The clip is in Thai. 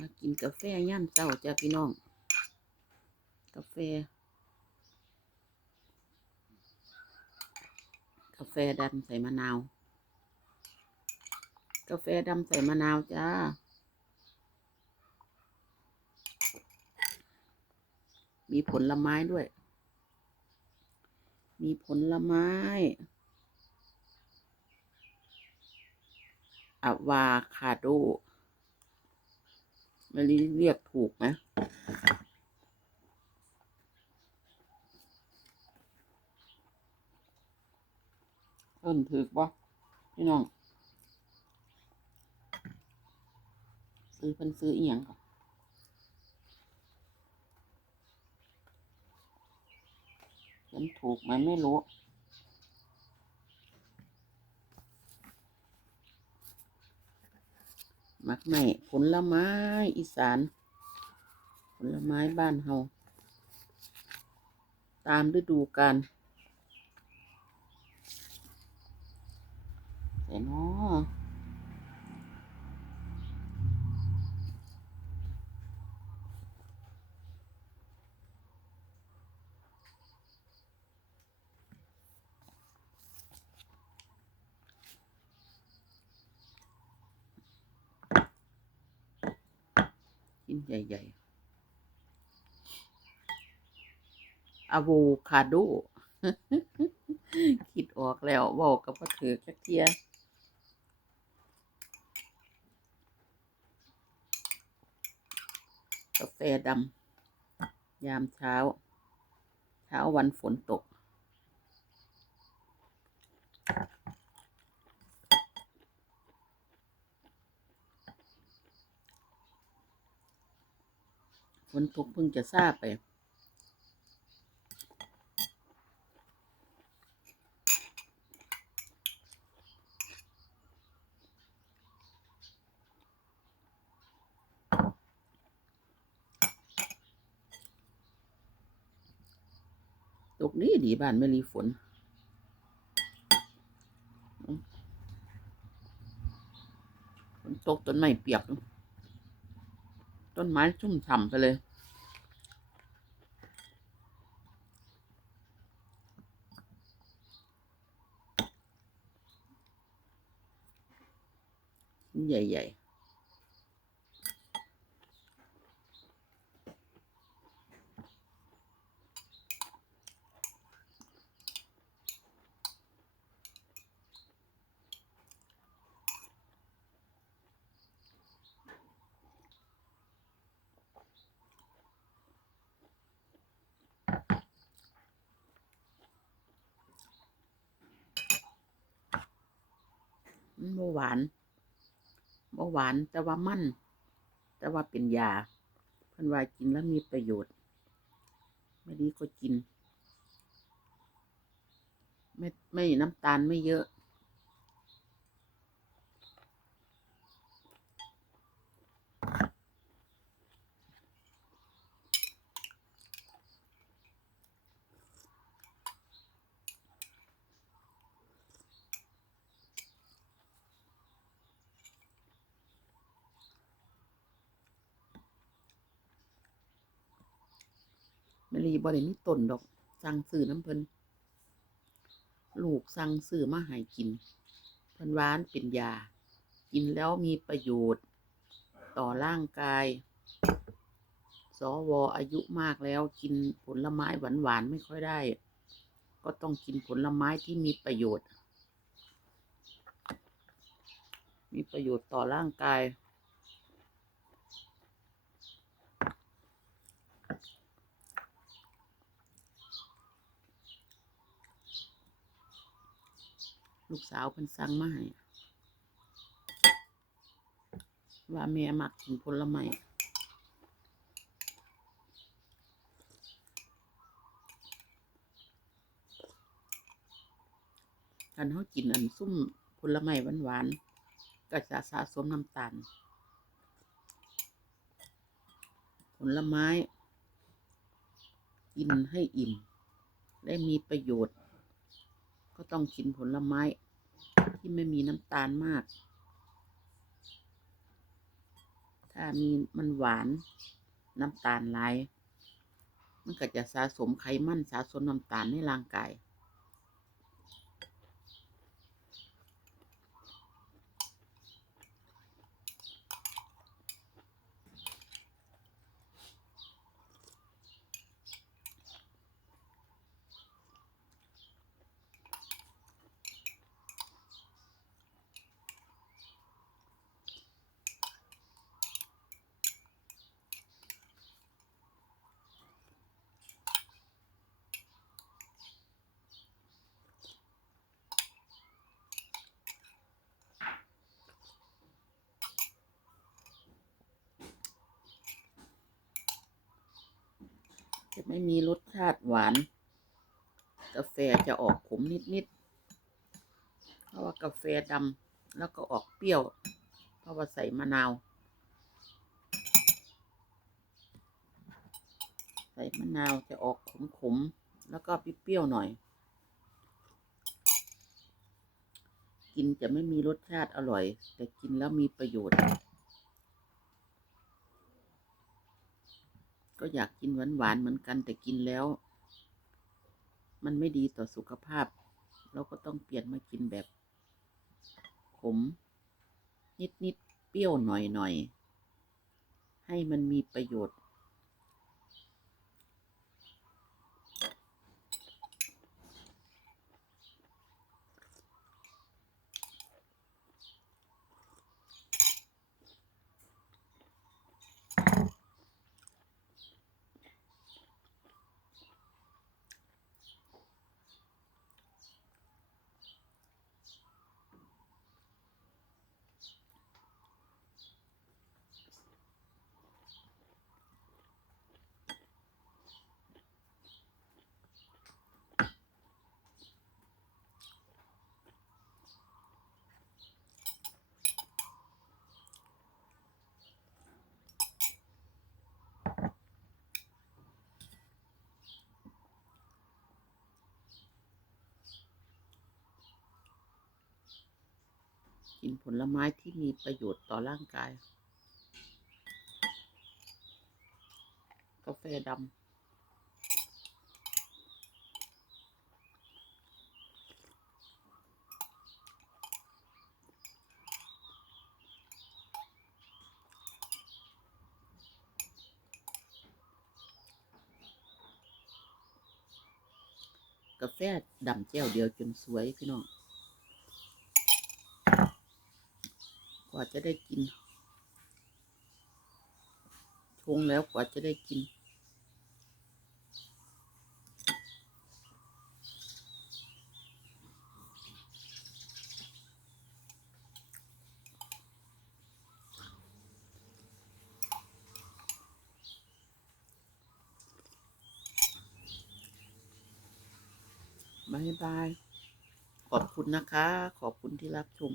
มากินกาแฟย่ำเช้าจ้าพี่น้อง กาแฟ กาแฟดำใส่มะนาว กาแฟดำใส่มะนาวจ้า มีผลไม้ด้วย มีผลไม้อะวาคาโด ม่รู้เรียกถูกไหมเพิ่นถือปะพี่น้อง ซื้อเพิ่นซื้อเอียงก่อนเพิ่นถูกไหมไม่รู้ มักไม่ผลไม้อีสาน ผลไม้บ้านเฮาตามฤดูกาลแต่เนาะ กินใหญ่ ๆอะโวคาโด คิดออกแล้วบอกกับพ่อถือจักเทียกาแฟดำ ยามเช้า เช้าวันฝนตก ฝ นตกเพิ่งจะซาไป ตกนี้ดีบ้านไม่รีฝนฝนตกต้นไม้เปียก ต้นไม้ชุ่มฉ่ำไปเลย ใหญ่ๆมัน บ่หวานแต่ว่ามัน แต่ว่าเป็นยาเพิ่นว่ากินแล้วมีประโยชน์ไม่ดีก็กิน ไม่ไม่น้ำตาลไม่เยอะ มะลีบ่ได้มีต้นดอก สั่งซื้อน้ำเพิ่นลูกสั่งซื้อมาให้กิน เพิ่นวันเป็นยา กินแล้วมีประโยชน์ ต่อร่างกาย สวอายุมากแล้วกินผลไม้หวานๆไม่ค่อยได้ ก็ต้องกินผลไม้ที่มีประโยชน์ มีประโยชน์ต่อร่างกาย ลูกสาวเพิ่นสั่งมาให้ว่าแม่มักกินผลไม้คันเฮากินอันซุ่มผลไม้หวานๆก็จะสะสมน้ำตาล ผลไม้ กินให้อิ่ม และมีประโยชน์ ก็ต้องกินผลไม้ ที่ไม่มีน้ำตาลมาก ถ้ามีมันหวานน้ำตาลหลาย มันก็จะสะสมไขมันสะสมน้ำตาลในร่างกาย ไม่มีรสชาติหวาน กาแฟจะออกขมนิดๆเพราะว่ากาแฟดำแล้วก็ออกเปรี้ยว เพราะว่าใส่มะนาว ใส่มะนาวจะออกขมๆแล้วก็เปรี้ยวๆหน่อย กินจะไม่มีรสชาติอร่อย แต่กินแล้วมีประโยชน์ ก็อยากกินหวานหวานเหมือนกันแต่กินแล้ว มันไม่ดีต่อสุขภาพ เราก็ต้องเปลี่ยนมากินแบบ ขม นิดนิดเปรี้ยวหน่อยหน่อยให้มันมีประโยชน์ กินผลไม้ที่มีประโยชน์ต่อร่างกาย กาแฟดำกาแฟดำแก้วเดียวจนสวยพี่น้อง ก ว่าจะได้กิน ชงแล้วกว่าจะได้กิน บายบาย ขอบคุณนะคะ ขอบคุณที่รับชม